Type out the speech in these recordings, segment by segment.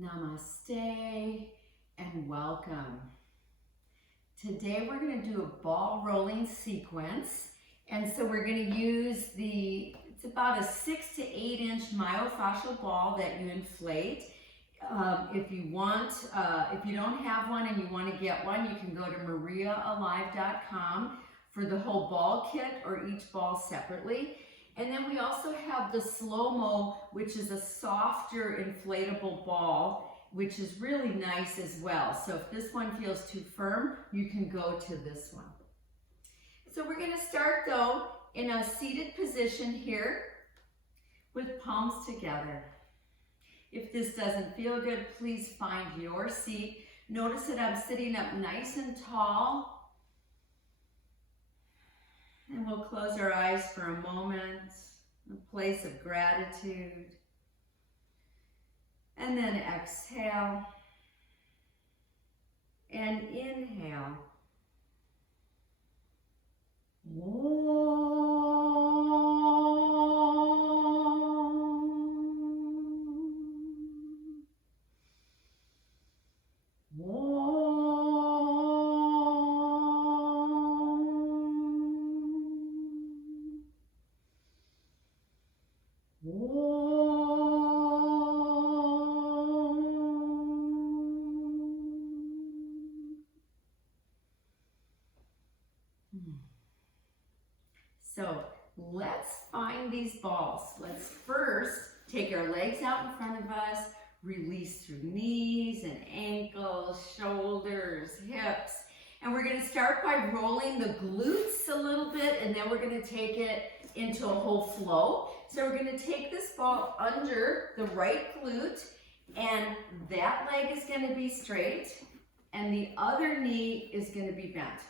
Namaste and welcome. Today we're going to do a ball rolling sequence, and so we're going to use it's about a 6 to 8 inch myofascial ball that you inflate. If you don't have one and you want to get one, you can go to mariaalive.com for the whole ball kit or each ball separately. And then we also have the slo-mo, which is a softer inflatable ball, which is really nice as well. So if this one feels too firm, you can go to this one. So we're going to start though in a seated position here with palms together. If this doesn't feel good, please find your seat. Notice that I'm sitting up nice and tall. And we'll close our eyes for a moment, a place of gratitude. And then exhale and inhale. So let's find these balls. Let's first take our legs out in front of us, release through knees and ankles, shoulders, hips. And we're going to start by rolling the glutes a little bit, and then we're going to take it into a whole flow. So we're going to take this ball under the right glute, and that leg is going to be straight, and the other knee is going to be bent.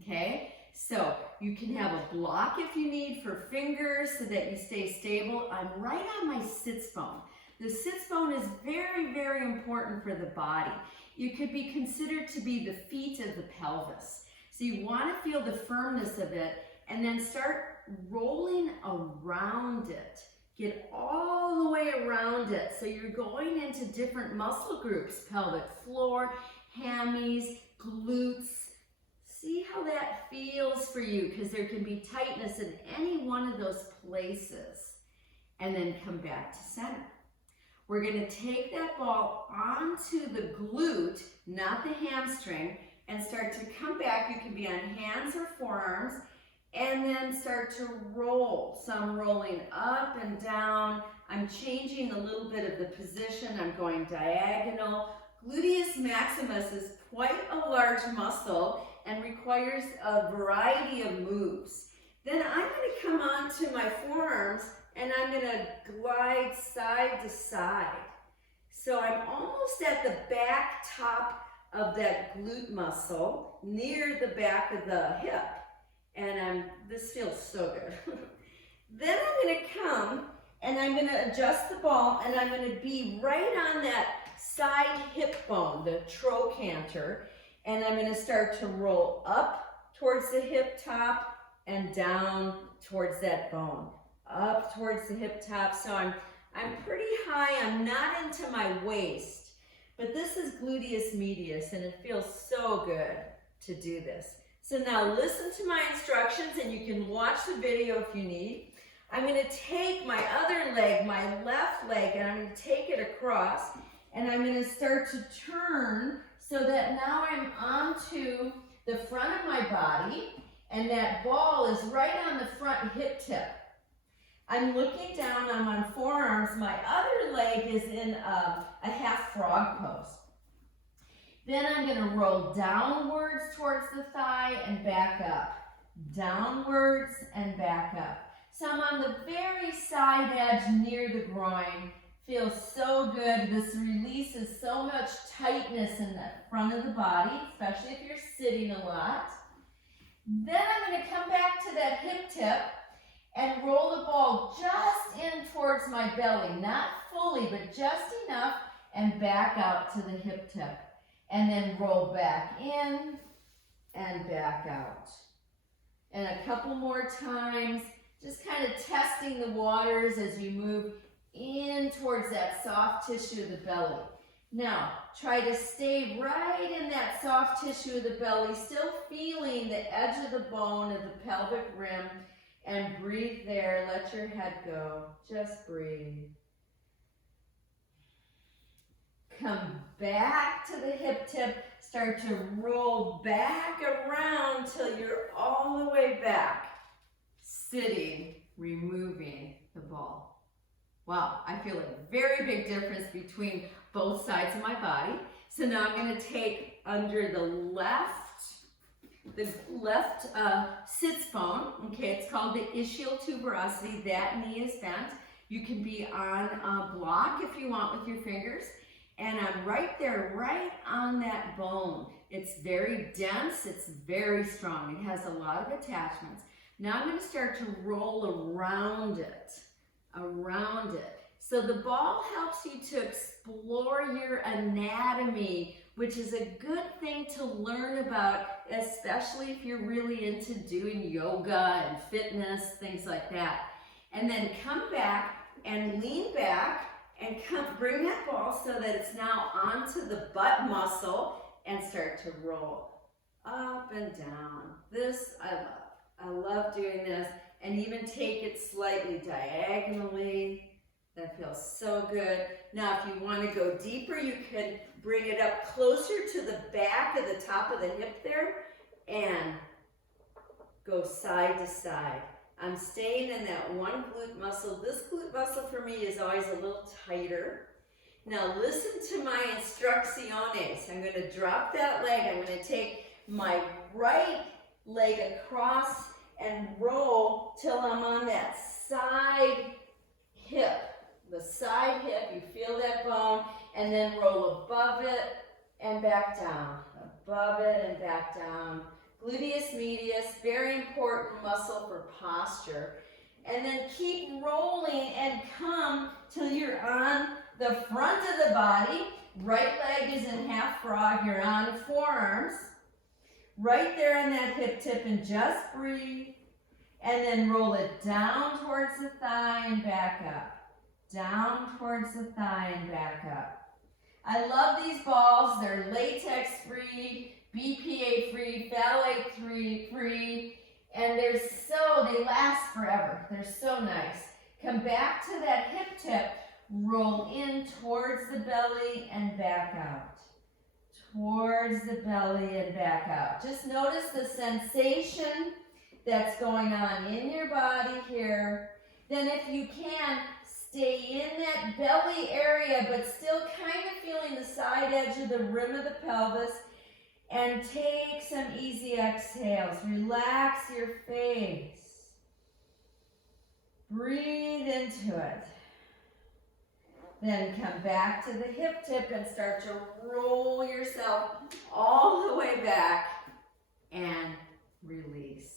Okay? So you can have a block if you need for fingers so that you stay stable. I'm right on my sits bone. The sits bone is very, very important for the body. You could be considered to be the feet of the pelvis. So you want to feel the firmness of it and then start rolling around it. Get all the way around it. So you're going into different muscle groups: pelvic floor, hammies, glutes. See how that feels for you, because there can be tightness in any one of those places. And then come back to center. We're going to take that ball onto the glute, not the hamstring, and start to come back. You can be on hands or forearms, and then start to roll. So I'm rolling up and down. I'm changing a little bit of the position. I'm going diagonal. Gluteus maximus is quite a large muscle and requires a variety of moves. Then I'm going to come onto my forearms and I'm going to glide side to side. So I'm almost at the back top of that glute muscle, near the back of the hip. And this feels so good. Then I'm going to come and I'm going to adjust the ball, and I'm going to be right on that side hip bone, the trochanter. And I'm going to start to roll up towards the hip top and down towards that bone. Up towards the hip top. So I'm pretty high. I'm not into my waist. But this is gluteus medius, and it feels so good to do this. So now listen to my instructions, and you can watch the video if you need. I'm going to take my other leg, my left leg, and I'm going to take it across. And I'm going to start to turn so that now I'm onto the front of my body, and that ball is right on the front hip tip. I'm looking down, I'm on forearms. My other leg is in a half frog pose. Then I'm going to roll downwards towards the thigh and back up. Downwards and back up. So I'm on the very side edge near the groin. Feels so good. This releases so much tightness in the front of the body, especially if you're sitting a lot. Then I'm going to come back to that hip tip and roll the ball just in towards my belly. Not fully, but just enough, and back out to the hip tip. And then roll back in and back out. And a couple more times, just kind of testing the waters as you move in towards that soft tissue of the belly. Now, try to stay right in that soft tissue of the belly, still feeling the edge of the bone of the pelvic rim, and breathe there. Let your head go. Just breathe. Come back to the hip tip. Start to roll back around till you're all the way back. Sitting, removing the ball. Wow, I feel a very big difference between both sides of my body. So now I'm going to take under the left sits bone. Okay, it's called the ischial tuberosity. That knee is bent. You can be on a block if you want with your fingers. And I'm right there, right on that bone. It's very dense. It's very strong. It has a lot of attachments. Now I'm going to start to roll around it. So the ball helps you to explore your anatomy, which is a good thing to learn about, especially if you're really into doing yoga and fitness, things like that. And then come back and lean back and bring that ball so that it's now onto the butt muscle and start to roll up and down. This I love. I love doing this. And even take it slightly diagonally. That feels so good. Now, if you want to go deeper, you can bring it up closer to the back of the top of the hip there and go side to side. I'm staying in that one glute muscle. This glute muscle for me is always a little tighter. Now, listen to my instrucciones. I'm going to drop that leg. I'm going to take my right leg across and roll till I'm on that side hip. The side hip, you feel that bone, and then roll above it and back down. Above it and back down. Gluteus medius, very important muscle for posture. And then keep rolling and come till you're on the front of the body. Right leg is in half frog. You're on forearms. Right there on that hip tip, and just breathe. And then roll it down towards the thigh and back up. Down towards the thigh and back up. I love these balls. They're latex free, BPA free, phthalate free, and they last forever. They're so nice. Come back to that hip tip. Roll in towards the belly and back out. Towards the belly and back out. Just notice the sensation that's going on in your body here. Then if you can, stay in that belly area, but still kind of feeling the side edge of the rim of the pelvis, and take some easy exhales. Relax your face. Breathe into it. Then come back to the hip tip and start to roll yourself all the way back and release.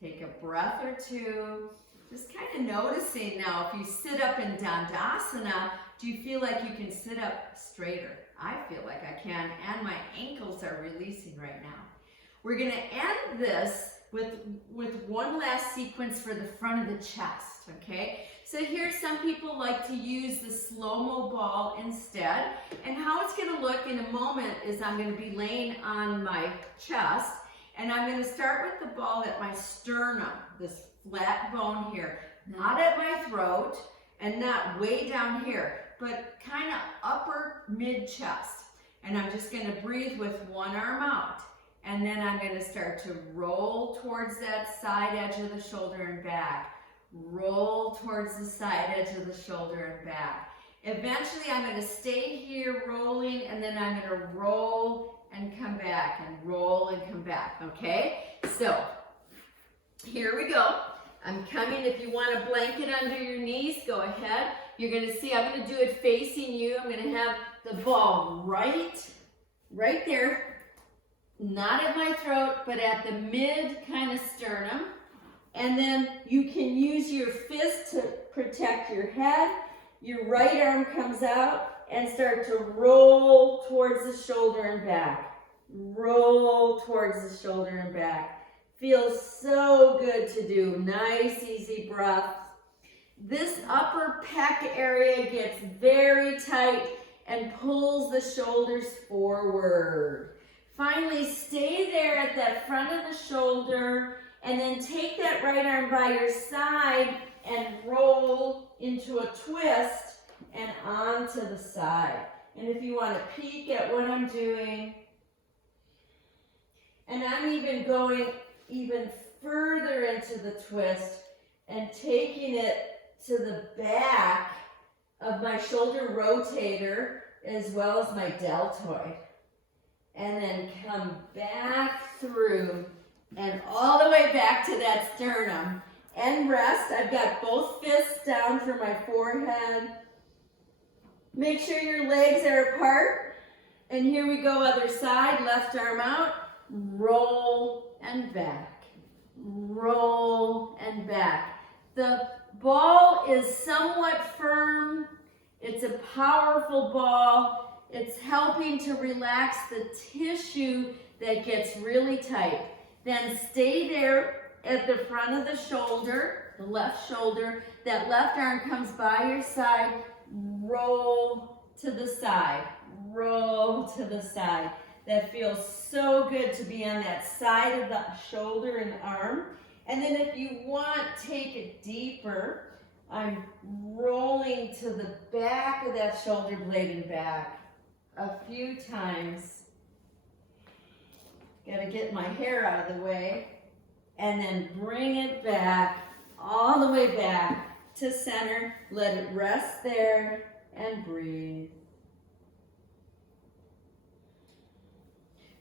Take a breath or two. Just kind of noticing now, if you sit up in Dandasana, do you feel like you can sit up straighter? I feel like I can, and my ankles are releasing right now. We're going to end this with one last sequence for the front of the chest, okay? So here, some people like to use the slo-mo ball instead, and how it's going to look in a moment is I'm going to be laying on my chest, and I'm going to start with the ball at my sternum, this flat bone here, not at my throat and not way down here, but kind of upper mid chest. And I'm just going to breathe with one arm out. And then I'm going to start to roll towards that side edge of the shoulder and back. Roll towards the side edge of the shoulder and back. Eventually I'm going to stay here rolling, and then I'm going to roll and come back and roll and come back, okay? So here we go. I'm coming. If you want a blanket under your knees, go ahead. You're going to see, I'm going to do it facing you. I'm going to have the ball right there, not at my throat, but at the mid kind of sternum. And then you can use your fist to protect your head. Your right arm comes out and start to roll towards the shoulder and back. Roll towards the shoulder and back. Feels so good to do. Nice, easy breath. This upper pec area gets very tight and pulls the shoulders forward. Finally, stay there at that front of the shoulder and then take that right arm by your side and roll into a twist and onto the side. And if you want to peek at what I'm doing, and I'm even going even further into the twist and taking it to the back of my shoulder rotator as well as my deltoid. And then come back through and all the way back to that sternum. And rest. I've got both fists down for my forehead. Make sure your legs are apart. And here we go, other side, left arm out. Roll and back. Roll and back. The ball is somewhat firm. It's a powerful ball. It's helping to relax the tissue that gets really tight. Then stay there at the front of the shoulder, the left shoulder. That left arm comes by your side. Roll to the side. Roll to the side. That feels so good to be on that side of the shoulder and arm. And then if you want, take it deeper. I'm rolling to the back of that shoulder blade and back a few times. Gotta get my hair out of the way. And then bring it back, all the way back to center. Let it rest there and breathe.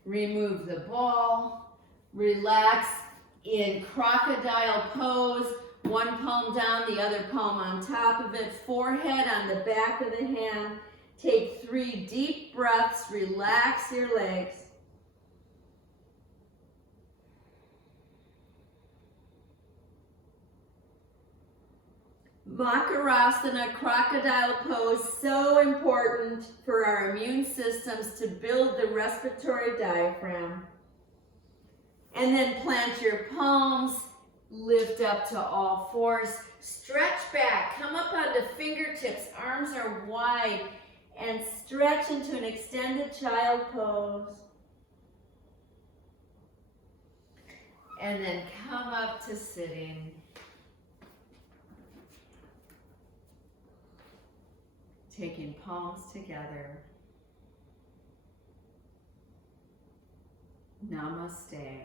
Remove the ball. Relax in crocodile pose. One palm down, the other palm on top of it. Forehead on the back of the hand. Take 3 deep breaths. Relax your legs. Makarasana, crocodile pose, so important for our immune systems to build the respiratory diaphragm. And then plant your palms, lift up to all fours, stretch back, come up onto fingertips, arms are wide, and stretch into an extended child pose. And then come up to sitting. Taking palms together. Namaste.